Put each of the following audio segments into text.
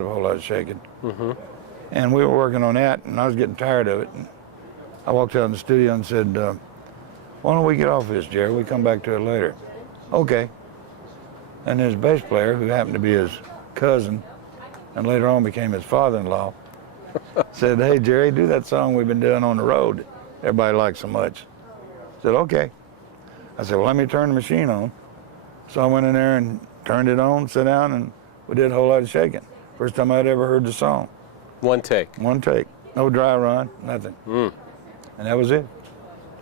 a whole lot of shaking. And we were working on that, and I was getting tired of it. And I walked out in the studio and said, why don't we get off this, Jerry? We come back to it later. Okay. And his bass player, who happened to be his cousin, and later on became his father-in-law, said, hey, Jerry, do that song we've been doing on the road. Everybody likes so much. I said, okay. I said, well, let me turn the machine on. So I went in there and turned it on, sat down, and we did a whole lot of shaking. First time I'd ever heard the song. One take. One take. No dry run, nothing. And that was it.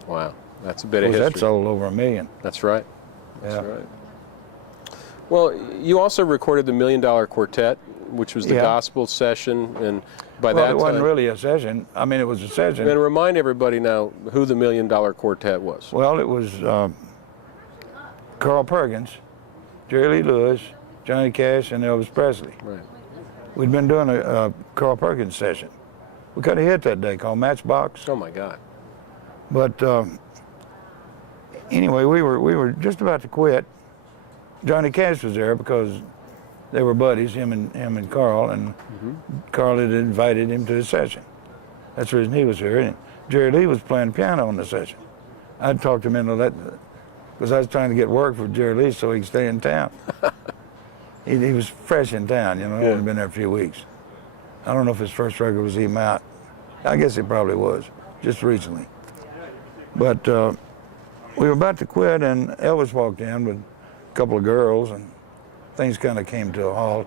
Wow. That's a bit of history. That sold over $1 million. That's right. That's right. Well, you also recorded the $1 Million Quartet, which was the gospel session, and by that time... it wasn't really a session. I mean, it was a session. And remind everybody now who the $1 Million Quartet was. Well, it was Carl Perkins, Jerry Lee Lewis, Johnny Cash, and Elvis Presley. Right. We'd been doing a Carl Perkins session. We cut a hit that day called Matchbox. Oh my God! But anyway, we were just about to quit. Johnny Cash was there because they were buddies, him and Carl, and Carl had invited him to the session. That's the reason he was here. And Jerry Lee was playing piano in the session. I'd talked him into that because I was trying to get work for Jerry Lee so he could stay in town. He was fresh in town, you know, he'd only been there a few weeks. I don't know if his first record was even out. I guess it probably was, just recently. But we were about to quit, and Elvis walked in with a couple of girls, and things kind of came to a halt.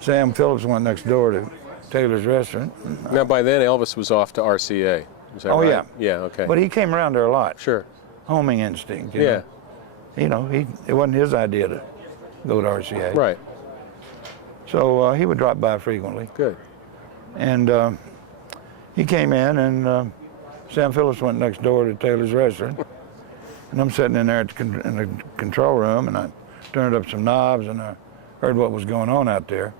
Sam Phillips went next door to Taylor's Restaurant. Now, by then, Elvis was off to RCA. Is that right? Yeah. Yeah, okay. But he came around there a lot. Sure. Homing instinct. You know, it wasn't his idea to go to RCA. Right. So he would drop by frequently. Good. And he came in, and Sam Phillips went next door to Taylor's Restaurant. And I'm sitting in there in the control room, and I turned up some knobs, and I heard what was going on out there.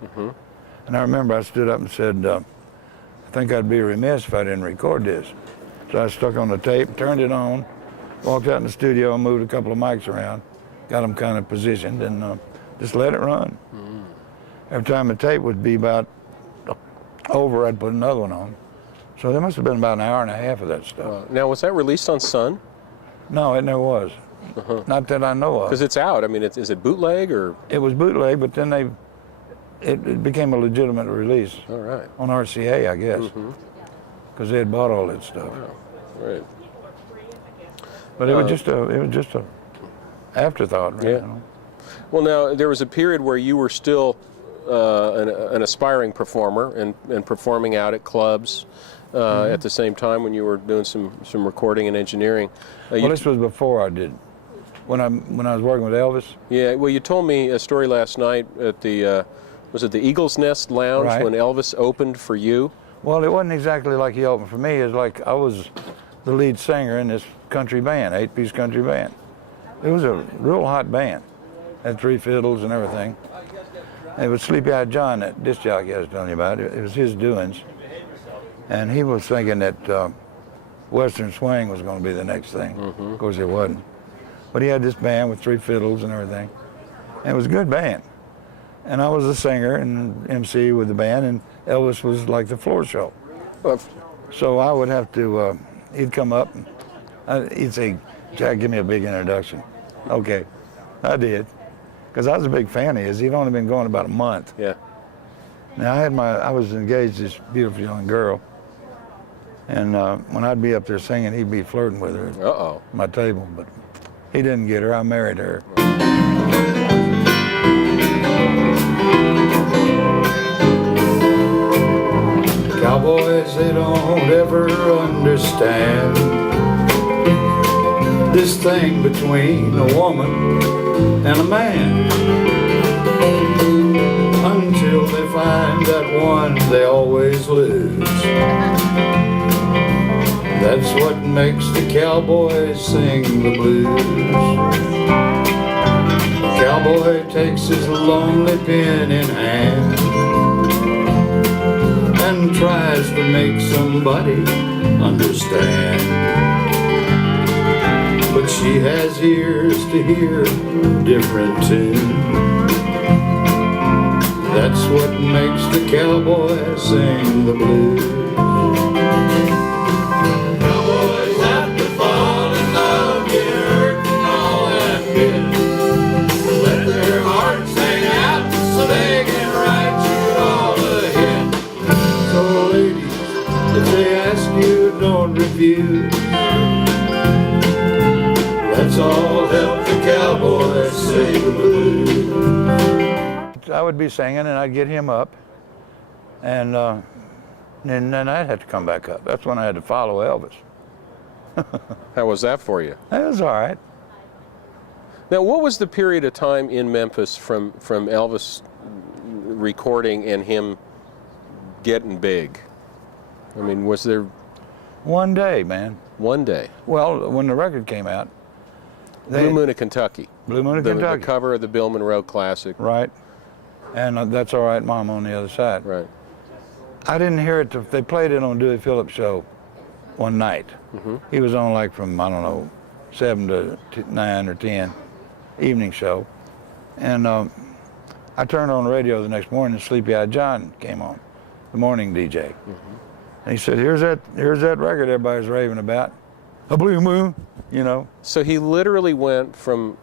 And I remember I stood up and said, I think I'd be remiss if I didn't record this. So I stuck on the tape, turned it on, walked out in the studio and moved a couple of mics around, got them kind of positioned, and just let it run. Every time the tape would be about over, I'd put another one on. So there must have been about an hour and a half of that stuff. Now, was that released on Sun? No, it never was. Not that I know of. Because it's out. I mean, is it bootleg or? It was bootleg, but then it became a legitimate release. All right. On RCA, I guess, because they had bought all that stuff. Wow. Right. But it was just a afterthought, right? Yeah. You know? Well, now there was a period where you were still an aspiring performer and performing out at clubs at the same time when you were doing some recording and engineering. Well, this was before I did. When I was working with Elvis. Yeah. Well, you told me a story last night at the was it the Eagle's Nest Lounge when Elvis opened for you? Well, it wasn't exactly like he opened for me. It was like I was the lead singer in this country band, 8-piece country band. It was a real hot band. Had 3 fiddles and everything. And it was Sleepy Eyed John, that disc jockey I was telling you about. It was his doings. And he was thinking that Western Swing was going to be the next thing. Of course, it wasn't. But he had this band with 3 fiddles and everything. And it was a good band. And I was a singer and MC with the band, and Elvis was like the floor show. So I would have to, he'd come up, and he'd say, Jack, give me a big introduction. Okay, I did. Because I was a big fan of his. He'd only been going about a month. Yeah. Now I was engaged to this beautiful young girl. And when I'd be up there singing, he'd be flirting with her at my table. But he didn't get her. I married her. Cowboys, they don't ever understand this thing between a woman and a man, until they find that one they always lose. That's what makes the cowboy sing the blues. The cowboy takes his lonely pen in hand and tries to make somebody understand. But she has ears to hear different tunes. That's what makes the cowboy sing the blues. Cowboys have to fall in love, get hurt and all that bit. Let their hearts hang out so they can write you all a hit. So ladies, if they ask you, don't refuse. Let's all help the cowboy sing the blues. I would be singing and I'd get him up, and then I'd have to come back up. That's when I had to follow Elvis. How was that for you? That was all right. Now, what was the period of time in Memphis from Elvis recording and him getting big? I mean, was there... One day, man. One day? Well, when the record came out. Blue Moon of Kentucky. Blue Moon of Kentucky. The cover of the Bill Monroe classic. Right. And That's All Right, Mom on the other side. Right. I didn't hear it. They played it on Dewey Phillips' show one night. Mm-hmm. He was on like from, I don't know, 7 to 9 or 10, evening show. And I turned on the radio the next morning and Sleepy Eyed John came on, the morning DJ. Mm-hmm. And he said, here's that record everybody's raving about, A Blue Moon, you know. So he literally went from...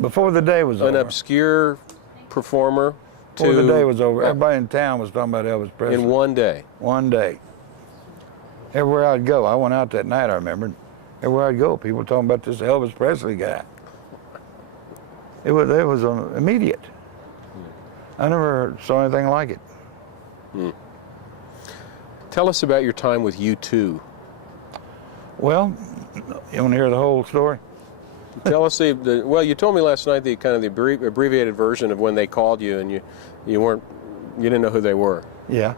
Before the day was over. An obscure performer to... Before the day was over. Everybody in town was talking about Elvis Presley. In one day? One day. Everywhere I'd go, I went out that night, I remember. Everywhere I'd go, people were talking about this Elvis Presley guy. It was immediate. I never saw anything like it. Hmm. Tell us about your time with U2. Well, you want to hear the whole story? Tell us well, you told me last night the kind of the abbreviated version of when they called you and you didn't know who they were. Yeah.